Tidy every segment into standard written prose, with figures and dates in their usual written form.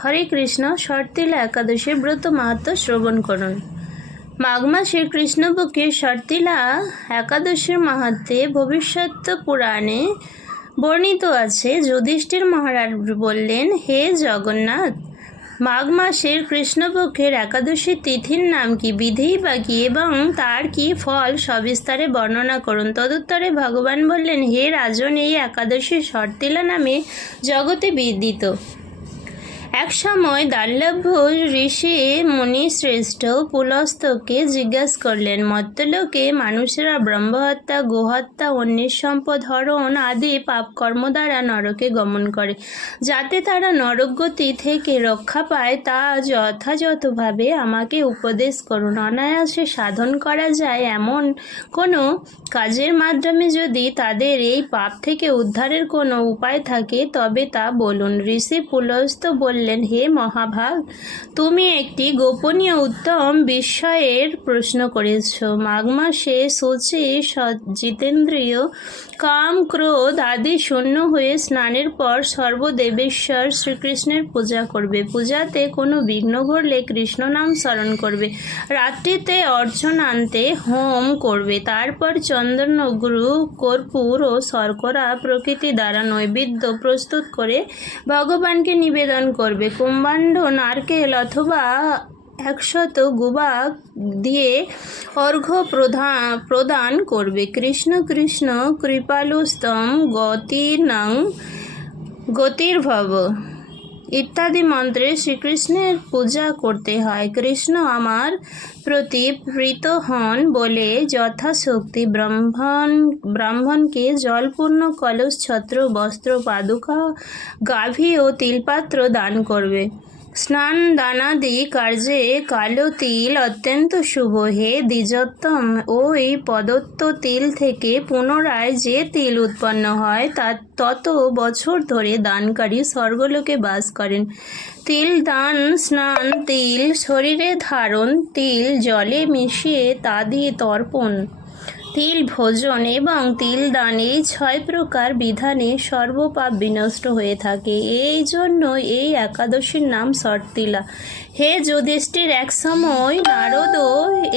হরে কৃষ্ণ। শর্তিলা একাদশীর ব্রত মাহাত্ম্য শ্রবণ করুন। মাঘ মাসের কৃষ্ণপক্ষের শর্তিলা একাদশীর মাহাত্ম্যে ভবিষ্যৎ পুরাণে বর্ণিত আছে। যুধিষ্ঠির মহারাজ বললেন, হে জগন্নাথ, মাঘ মাসের কৃষ্ণপক্ষের একাদশীর তিথির নাম কি, বিধি বা কি এবং তার কি ফল সবিস্তারে বর্ণনা করুন। তদুত্তরে ভগবান বললেন, হে রাজন, এই একাদশী শর্তিলা নামে জগতে বিদিত। এক সময় দাল্লভ্য ঋষি মুনি শ্রেষ্ঠ পুলস্তকে জিজ্ঞাসা করলেন, মর্ত্যলোকে মানুষেরা ব্রহ্মহত্যা, গোহত্যা, অন্যের সম্পদ হরণ আদি পাপকর্ম দ্বারা নরকে গমন করে। যাতে তারা নরকগতি থেকে রক্ষা পায় তা যথাযথভাবে আমাকে উপদেশ করুন। অনায়াসে সাধন করা যায় এমন কোনো কাজের মাধ্যমে যদি তাদের এই পাপ থেকে উদ্ধারের কোনো উপায় থাকে তবে তা বলুন। ঋষি পুলস্ত বললেন, হে মহাভাগ, তুমি একটি গোপনীয় উত্তম বিষয়ের প্রশ্ন করেছ। মাঘ মাসে শচী জিতেন্দ্রিয়, কাম ক্রোধ আদি শূন্য হয়ে স্নানের পর সর্বদেবেশ্বর শ্রীকৃষ্ণের পূজা করবে। পূজাতে কোনো বিঘ্ন ঘটলে কৃষ্ণ নাম স্মরণ করবে। রাত্রিতে অর্চনান্তে হোম করবে। তারপর চন্দন, গুরু, কর্পূর ও শর্করা প্রকৃতি দ্বারা নৈবেদ্য প্রস্তুত করে ভগবানকে নিবেদন করবে। কুম্ভাণ্ড, নারকেল অথবা 100 গুবাক দিয়ে অর্ঘ্য প্রদান করবে। কৃষ্ণ কৃষ্ণ কৃপালুস্তম গতির্ভব ইত্যাদি মন্ত্রে শ্রীকৃষ্ণের পূজা করতে হয়। কৃষ্ণ আমার প্রতি প্রীত হন বলে যথাশক্তি ব্রাহ্মণকে জলপূর্ণ কলস, ছত্র, বস্ত্র, পাদুকা, গাভী ও তিলপাত্র দান করবে। স্নান দানাদি কার্যে কালো তিল অত্যন্ত শুভ। হে দ্বিজোত্তম, ওই প্রদত্ত তিল থেকে পুনরায় যে তিল উৎপন্ন হয় তা তত বছর ধরে দানকারী স্বর্গলোকে বাস করেন। তিল দান, স্নান, তিল শরীরে ধারণ, তিল জলে মিশিয়ে তা দিয়ে তর্পণ, তিল ভোজন এবং তিল দান, এই 6 প্রকার বিধানে সর্বপাপ বিনষ্ট হয়ে থাকে। এই জন্য এই একাদশীর নাম শর্তিলা। হে যুধিষ্ঠির, এক সময় নারদও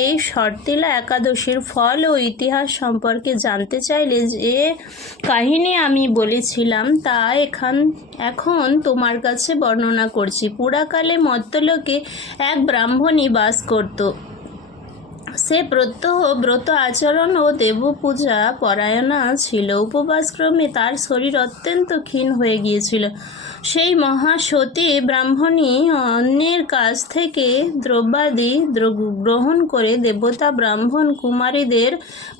এই শর্তিলা একাদশীর ফল ও ইতিহাস সম্পর্কে জানতে চাইলে যে কাহিনী আমি বলেছিলাম তা এখন তোমার কাছে বর্ণনা করছি। পুরাকালে মর্ত্যলোকে এক ব্রাহ্মণী বাস করত। সে প্রত্যহ ব্রত আচরণ ও দেবপূজা পরায়ণা ছিল। উপবাসক্রমে তার শরীর অত্যন্ত ক্ষীণ হয়ে গিয়েছিল। সেই মহাসতী ব্রাহ্মণী অন্যের কাছ থেকে দ্রব্যাদি গ্রহণ করে দেবতা, ব্রাহ্মণ, কুমারীদের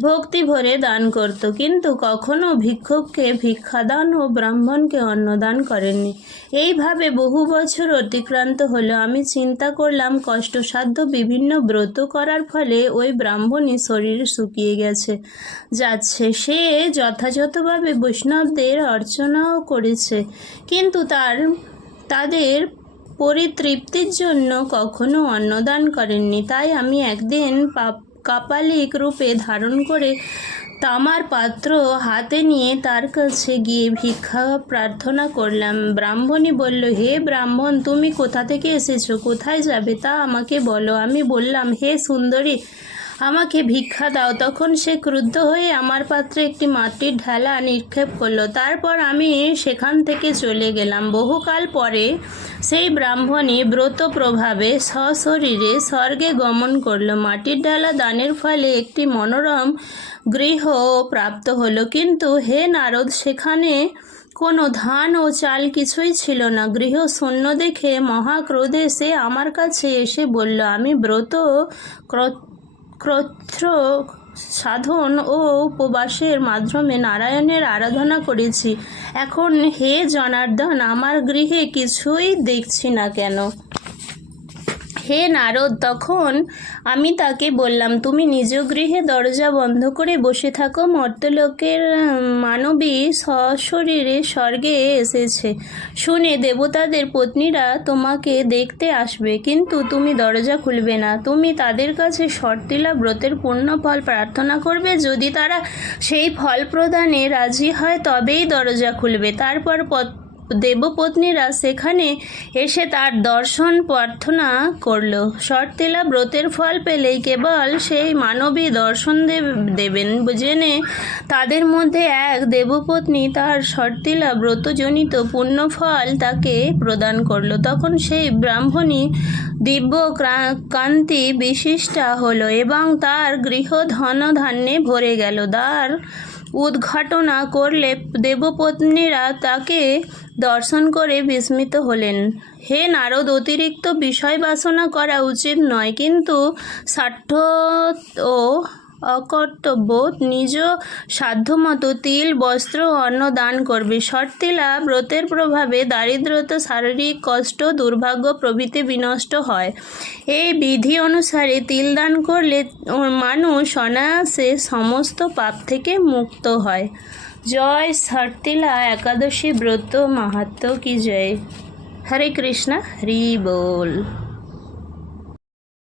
ভক্তি ভরে দান করত, কিন্তু কখনো ভিক্ষুককে ভিক্ষাদান ও ব্রাহ্মণকে অন্নদান করেননি। এইভাবে বহু বছর অতিক্রান্ত হলো। আমি চিন্তা করলাম, কষ্টসাধ্য বিভিন্ন ব্রত করার ফলে ওই ব্রাহ্মণী শরীর শুকিয়ে যাচ্ছে। সে যথাযথভাবে বৈষ্ণবদের অর্চনাও করেছে, কিন্তু তাদের পরিতৃপ্তির জন্য কখনো অন্নদান করেননি। তাই আমি একদিন কাপালিক রূপে ধারণ করে তামার পাত্র হাতে নিয়ে তার কাছে গিয়ে ভিক্ষা প্রার্থনা করলাম। ব্রাহ্মণী বলল, হে ব্রাহ্মণ, তুমি কোথা থেকে এসেছো, কোথায় যাবে তা আমাকে বলো। আমি বললাম, হে সুন্দরী, আমাকে ভিক্ষা দাও। তখন সে ক্রুদ্ধ হয়ে আমার পাত্রে একটি মাটির ঢেলা নিক্ষেপ করলো। তারপর আমি সেখান থেকে চলে গেলাম। বহুকাল পরে সেই ব্রাহ্মণী ব্রত প্রভাবে সশরীরে স্বর্গে গমন করল। মাটির ঢেলা দানের ফলে একটি মনোরম গৃহ প্রাপ্ত হলো, কিন্তু হে নারদ, সেখানে কোনো ধান ও চাল কিছুই ছিল না। গৃহ শূন্য দেখে মহাক্রোধে সে আমার কাছে এসে বলল, আমি ব্রত ক্রোত্র সাধন ও উপবাসের মাধ্যমে নারায়ণের আরাধনা করেছি। এখন হে জনার্দন, আমার গৃহে কিছুই দেখছি না কেন? হে নারদ, তখন আমি তাকে বললাম, তুমি নিজ গৃহে দরজা বন্ধ করে বসে থাকো। মর্ত্যলোকের মানবী সশরীরে স্বর্গে এসেছে শুনে দেবতাদের পত্নীরা তোমাকে দেখতে আসবে, কিন্তু তুমি দরজা খুলবে না। তুমি তাদের কাছে শর্তিলা ব্রতের পূর্ণ ফল প্রার্থনা করবে। যদি তারা সেই ফল প্রদানে রাজি হয় তবেই দরজা খুলবে। তারপর দেবপত্নীরা সেখানে এসে তার দর্শন প্রার্থনা করল। শর্তিলা ব্রতের ফল পেলেই কেবল সেই মানবী দর্শন দেবেন জেনে তাদের মধ্যে এক দেবপত্নী তার শর্তিলা ব্রতজনিত পুণ্যফল তাকে প্রদান করল। তখন সেই ব্রাহ্মণী দিব্য কান্তি বিশিষ্টা হলো এবং তার গৃহ ধন ধান্যে ভরে গেল। দ্বার উদ্ঘাটনা করলে দেবপত্নীরা তাকে দর্শন করে বিস্মিত হলেন। হে নারদ, অতিরিক্ত বিষয় বাসনা করা উচিত নয়, কিন্তু স্বার্থ ও অকর্তব্য নিজ সাধ্যমতো তিল, বস্ত্র ও অন্ন দান করবে। শর্তিলা ব্রতের প্রভাবে দারিদ্রতা, শারীরিক কষ্ট, দুর্ভাগ্য প্রভৃতি বিনষ্ট হয়। এই বিধি অনুসারে তিল দান করলে মানুষ অনায়াসে সমস্ত পাপ থেকে মুক্ত হয়। জয় শর্তিলা একাদশী ব্রত মাহাত্ম্য কি জয়। হরে কৃষ্ণ, হরি বল।